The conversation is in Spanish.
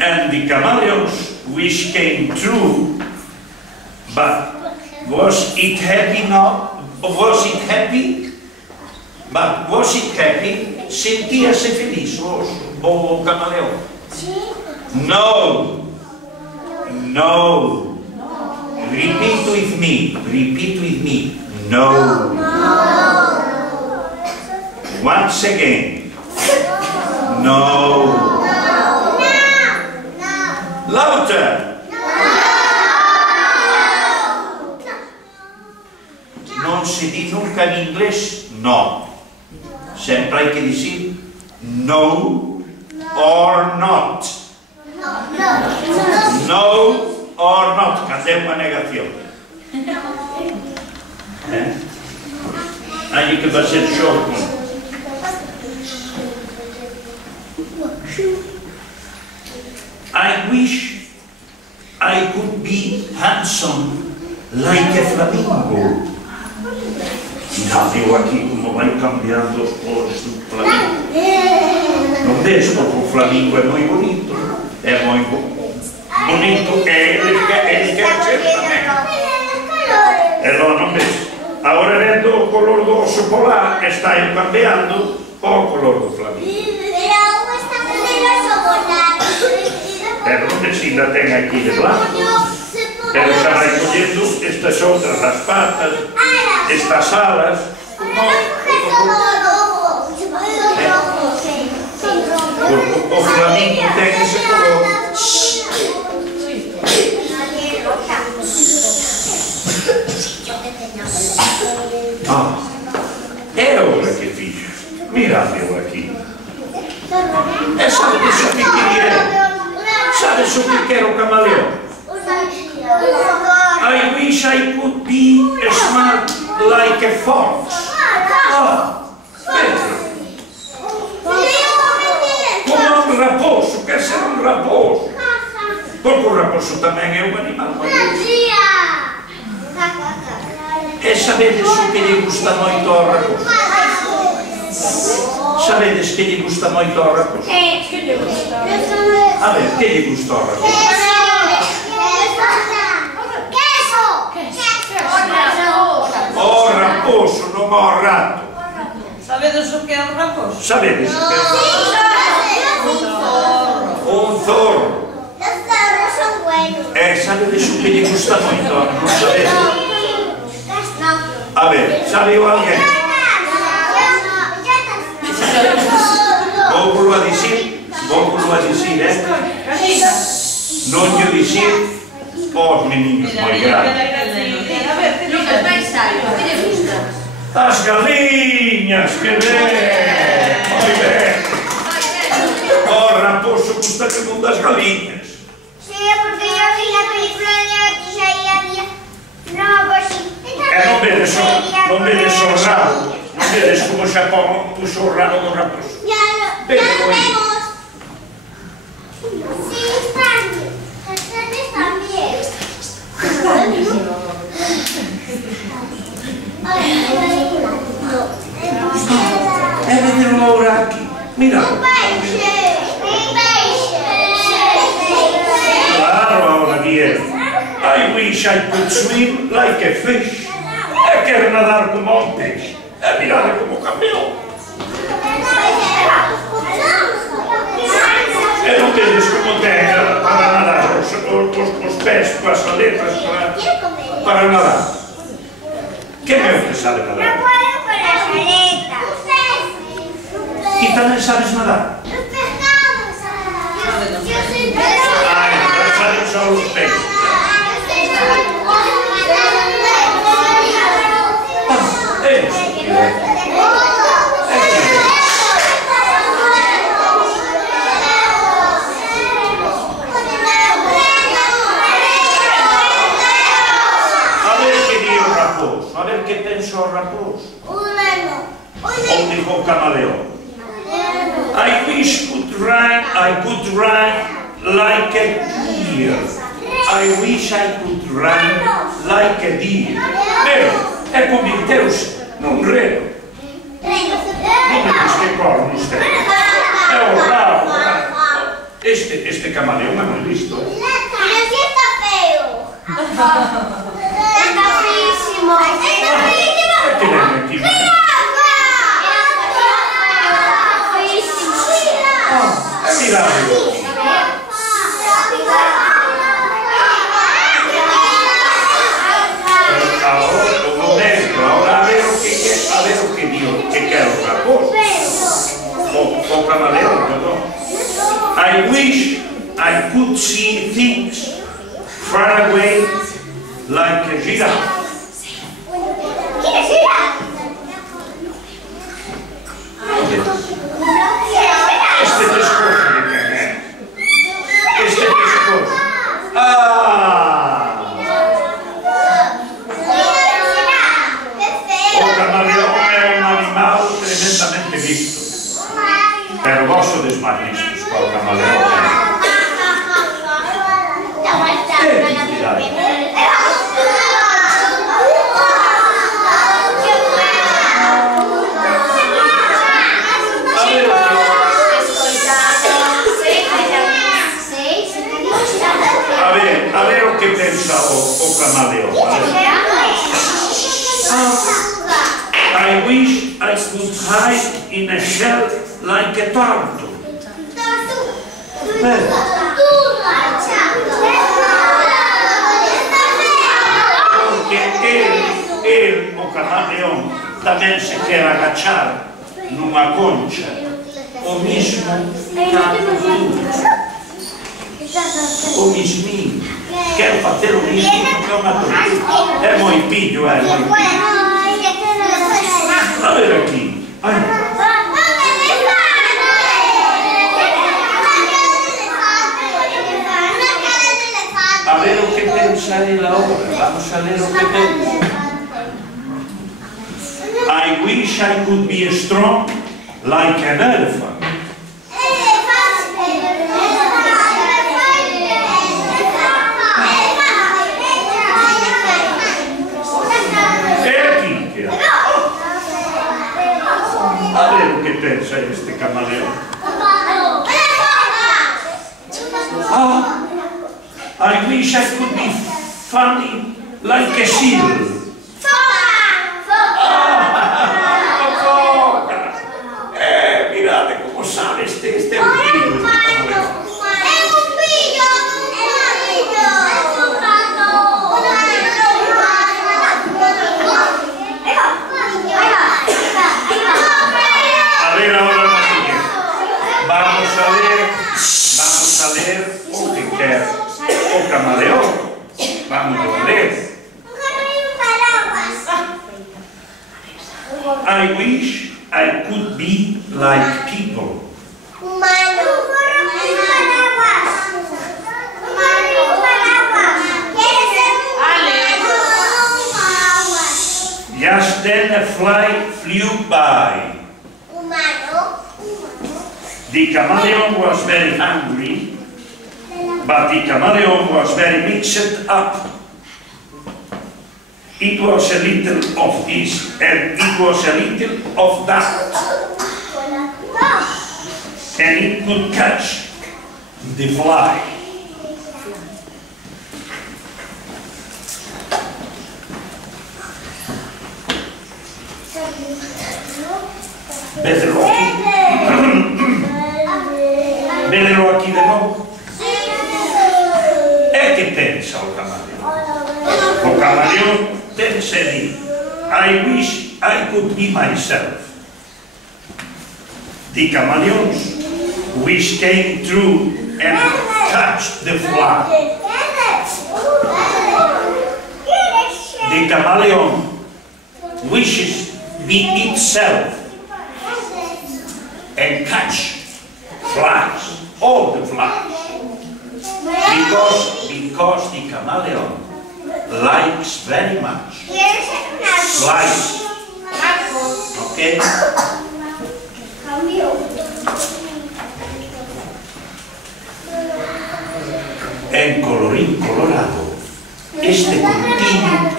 and the chameleon's wish came true, but was it happy now? Was it happy? But was it happy? Sentia-se feliz o camaleão? No. No. Repeat with me. Repeat with me. No. Once again. No. Louder. Non si dice nunca in inglese no. Sempre hai che dire no or not. No or not, quando è una negazione. Hai che va ser sciocco. I wish I could be handsome like a flamingo. Mirate aqui como vai cambiando as cores do flamingo. Não deixe, porque o flamingo é muito bonito. É muito bonito. Ele quer ser também. Allora non deixe. Agora vendo o color do osso polar, está cambiando o color do flamingo. Pero non deixe, ainda tem aqui de blanco. Pero xa vai collendo estas outras, as patas, estas alas. O flamingo ten ese color. É ora que fixe. Mirade-o aqui. E sabes o que queria? Sabes o que quer o camaleão? I wish I could be smart like a fox. Como um raposo, quer ser um raposo. Porque o raposo também é um animal. E sabedes o que lhe gusta muito ao raposo? Sabedes que lhe gusta muito ao raposo? A ver, que lhe gusta ao raposo? O raposo, non o rato. Sabedes o que é o raposo? Sabedes o que é o raposo? Un zorro. Os zorros son buenos. Sabedes o que lhe gusta moito? Non sabedes? A ver, sabe o alguén? Vou-vos a dicir, non lle dicir aos meninos moi grandes. As galiñas, que ben, moi ben. O raposo gusta que mundo das galiñas. Sí, porque yo vi la película de que ya había robos y... Non vedes o rabo, non vedes como xa puxo o rabo do raposo. Ya lo vemos. Sí, están también. É vedelo agora aqui, mira. Un peixe. Claro, agora viene. I wish I could swim like a fish. E quero nadar como un peixe. E mirade como cambiou. E non vedes como ten para nadar os pés coas aletas para nadar. Que meu que sabe nadar? No puedo con las aletas. Ti tamén sabes nadar? Los pescados. Yo soy pescado. Ai, non saben só os peixes. A ver que pensa o raposo. Ou digo o camaleón. I wish I could run like a deer. I wish I could run like a deer. Pero é convirteuse nun reno. Non me diz que cornos ten. É o rabo. Este este camaleón hemos visto. Pero sí está feo. Está feísimo. ¿Qué ven aquí? Mira. Ahora a ver lo que Dios que quer otra cosa. O camaleón, perdón. I wish I could see things far away like a giraffe. Este pescoço de cagão. Este pescoço. O camaleão é um animal tremendamente visto. Pero gosto dos magníficos para o camaleão. A ver o que pensa o camaleão. I wish I could hide in a shell like a turtle. Porque ele, o camaleão, também se quer agachar numa concha, o mesmo o mesminho, quero fazer o mesmo que é uma tortuga. É muito pilho, é muito pilho. A ver aqui. A ver o que pensa ele agora. Vamos a ler o que pensa. I wish I could be strong like an elephant. A ver o que pensa este camaleão. I wish I could be funny like a seal. Mirate como sabe este é un pillo. A ver ahora lo siguiente. Vamos a ler o que quer o camaleón. Vamos a ler. I wish I could be like people. Just then a fly flew by. The chameleon was very hungry, but the chameleon was very mixed up. It was a little of this and it was a little of that. And it could catch the fly. Vedelo aqui. Vedelo aqui de novo. E che pensa o camaleão? O camaleão pensa di I wish I could be myself. The chameleons which came through and touched the fly. The chameleon wishes be itself and catch flies, all the flies, because the chameleon likes very much flies. Okay? En colorín colorado, este continuo